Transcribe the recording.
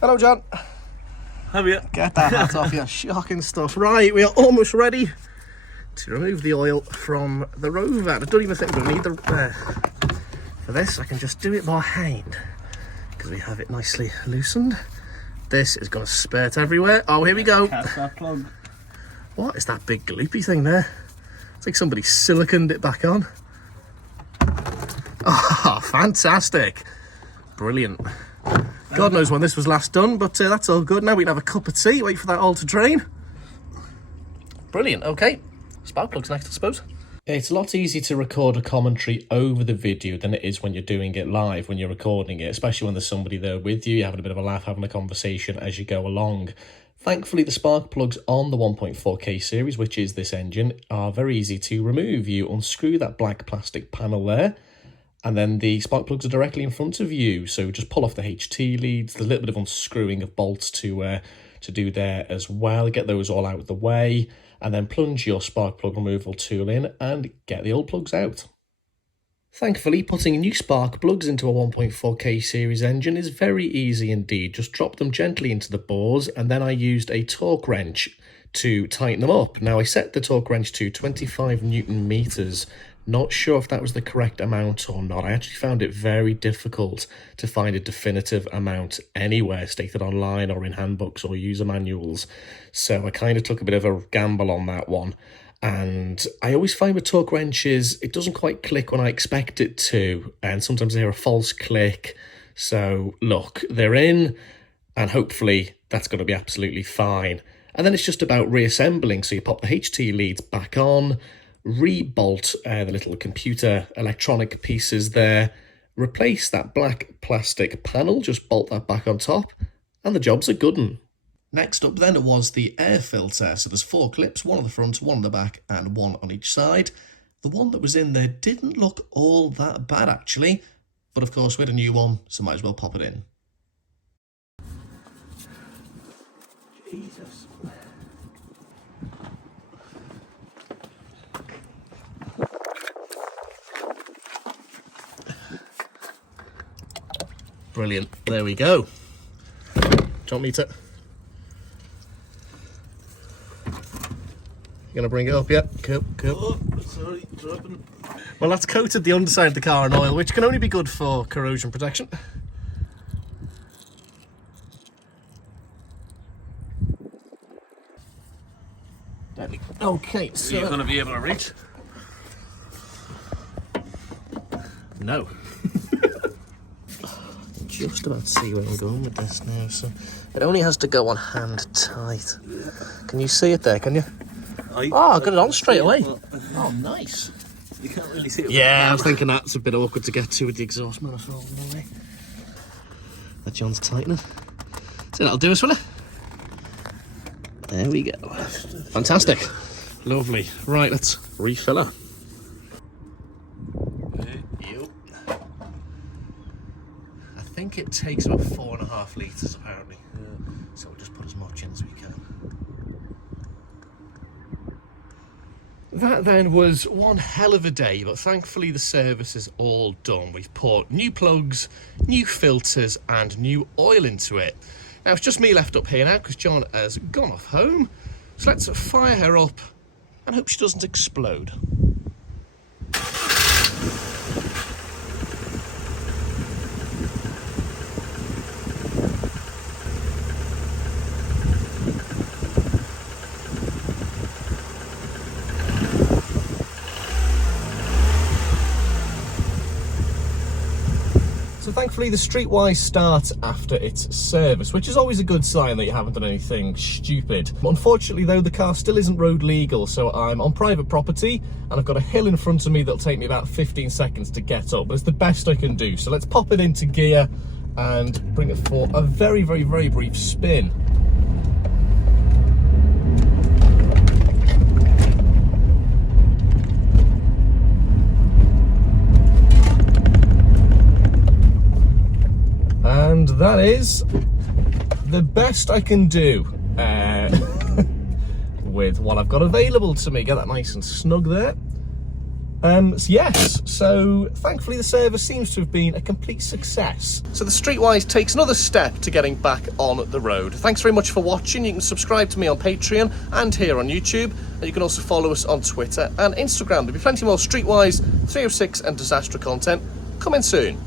Hello, John. Have you? Get that hat off you. Shocking stuff. Right, we are almost ready to remove the oil from the Rover. I don't even think we need the for this. I can just do it by hand because we have it nicely loosened. This is going to spurt everywhere. Oh, here we go. Catch that plug. What is that big gloopy thing there? It's like somebody siliconed it back on. Oh, fantastic. Brilliant. God knows when this was last done, but that's all good. Now we can have a cup of tea, wait for that oil to drain. Brilliant, okay. Spark plugs next, I suppose. It's a lot easier to record a commentary over the video than it is when you're doing it live, when you're recording it, especially when there's somebody there with you, you're having a bit of a laugh, having a conversation as you go along. Thankfully, the spark plugs on the 1.4K series, which is this engine, are very easy to remove. You unscrew that black plastic panel there, and then the spark plugs are directly in front of you. So just pull off the HT leads. There's a little bit of unscrewing of bolts to do there as well. Get those all out of the way, and then plunge your spark plug removal tool in and get the old plugs out. Thankfully, putting new spark plugs into a 1.4K series engine is very easy indeed. Just drop them gently into the bores, and then I used a torque wrench to tighten them up. Now, I set the torque wrench to 25 Newton meters. Not sure if that was the correct amount or not. I actually found it very difficult to find a definitive amount anywhere stated online or in handbooks or user manuals. So I kind of took a bit of a gamble on that one. And I always find with torque wrenches, it doesn't quite click when I expect it to. And sometimes I hear a false click. So look, they're in, and hopefully that's going to be absolutely fine. And then it's just about reassembling. So you pop the HT leads back on, re-bolt the little computer electronic pieces there, replace that black plastic panel, just bolt that back on top, and the job's a good one. Next up then was the air filter. So there's 4 clips, one on the front, one on the back, and one on each side. The one that was in there didn't look all that bad actually, but of course we had a new one, so might as well pop it in. Jesus. Brilliant, there we go. Do you want me to? You gonna bring it up yet? Cool. Oh, sorry, dropping. Well, that's coated the underside of the car in oil, which can only be good for corrosion protection. There we go. Okay, so Are you going to be able to reach? no. Just about to see where I'm going with this now, so it only has to go on hand tight. Can you see it there, can you? Oh, I got it on straight away. Oh, nice. You can't really see it. Yeah, I was thinking that's a bit awkward to get to with the exhaust manifold in the way. That John's tightening. So that'll do us, will it? There we go. Fantastic. Lovely. Right, let's refill her. I think it takes about 4.5 litres apparently. Yeah. So we'll just put as much in as we can. That then was one hell of a day, but thankfully the service is all done. We've put new plugs, new filters and new oil into it. Now it's just me left up here now because John has gone off home. So let's fire her up and hope she doesn't explode. So thankfully the Streetwise starts after its service, which is always a good sign that you haven't done anything stupid. Unfortunately though, the car still isn't road legal, so I'm on private property and I've got a hill in front of me that'll take me about 15 seconds to get up, but it's the best I can do. So let's pop it into gear and bring it for a very, very, very brief spin. And that is the best I can do with what I've got available to me. Get that nice and snug there. So thankfully the service seems to have been a complete success. So the Streetwise takes another step to getting back on the road. Thanks very much for watching. You can subscribe to me on Patreon and here on YouTube, and you can also follow us on Twitter and Instagram. There'll be plenty more Streetwise, 306 and Disaster content coming soon.